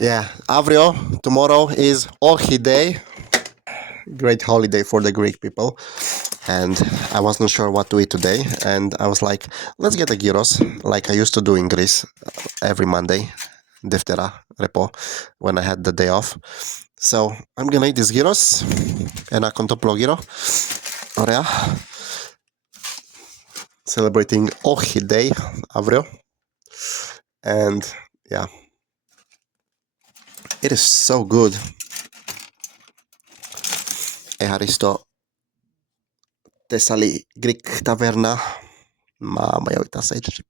Yeah, Avrio, tomorrow is Ohi Day, great holiday for the Greek people. And I wasn't sure what to eat today. And I was like, let's get a gyros, like I used to do in Greece every Monday, Deftera, Repo, when I had the day off. So I'm gonna eat this gyros, ένα κοντόπλο gyro. Ωραία. Celebrating Ohi Day, αύριο. And yeah, it is so good. Ευχαριστώ. Θεσσαλή Greek Taverna. Μα, uitați aici.